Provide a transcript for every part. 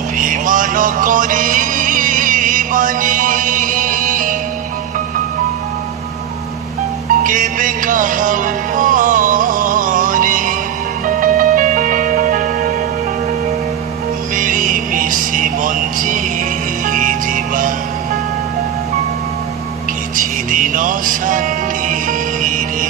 অভিমান করি বানি কেবে কাহা উপরে মিଳିমিଶି বଞ୍ଚি ଯିବା କିଛି ଦିନ ଶାନ୍ତିରେ।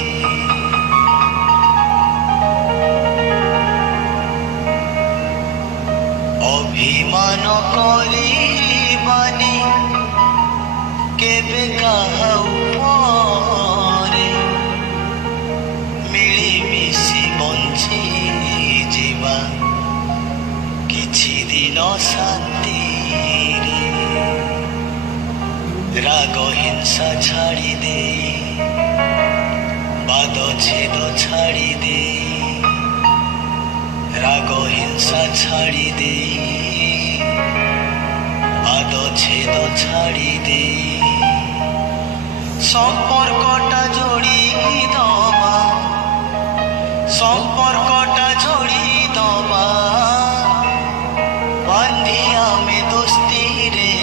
অভিমান କରିବାନି କେବେ କାହା ଉପରେ ମିଳିମିଶି ବଞ୍ଚି ଯିବା କିଛି ଦିନ ଶାନ୍ତିରେ। ରାଗ ହିଂସା ଛାଡ଼ି ଦେଇ ବାଦ ଛେଦ ଛାଡ଼ି ଦେଇ রাগ হিংসা ছাড়ি দে বাদ ছেদ ছাড়ি দে সম্পর্কটা জড়ি দবা সম্পর্কটা জড়ি দবা বান্ধি আমি দোস্তি রে।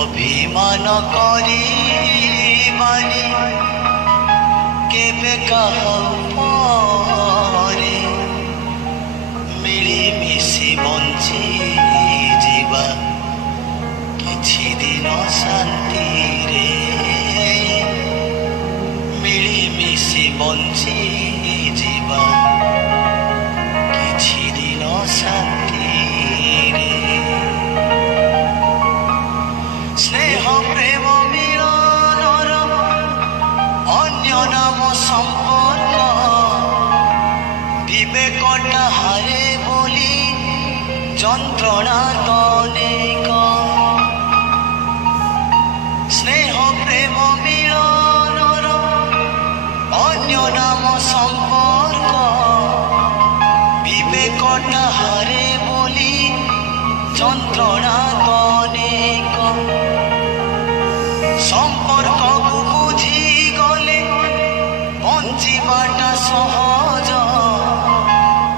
অভিমান করি বানি কেবে কাহা মিଳିমিଶି ବଞ୍ଚି ଯିବା କିଛି ଦିନ ଶାନ୍ତିରେ। ମିଳିମିଶି ବଞ୍ଚି ଯିବା କିଛି ଦିନ ଶାନ୍ତିରେ। ସ୍ନେହ ପ୍ରେମ ମିଳନର ଅନ୍ୟ ନାମ ସମ୍ପର୍କ বিবেকটা হারে বলি যন্ত্রণা তনেক। স্নেহ প্রেম মিলনর অন্য নাম সম্পর্ক বিবেকটা হারে বলি যন্ত্রণা তনেক। সম্পর্কକୁ বুঝি গলে বঞ্চিবাটা সহজ।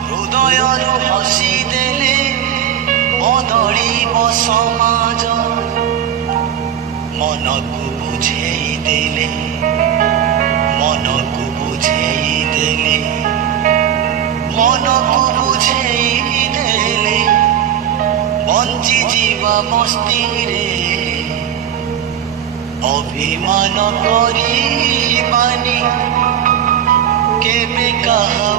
হৃদয়ରୁ ହସି ଦେଲେ ବଦଳିବ ସମାଜ। ମନକୁ ବୁଝେଇ ଦେଲେ ମନକୁ ବୁଝେଇ ଦେଲେ ମନକୁ ବୁଝେଇ ଦେଲେ ବଞ୍ଚିଯିବା ମସ୍ତିରେ। ଅଭିମାନ କରିବାନି କେବେ କାହା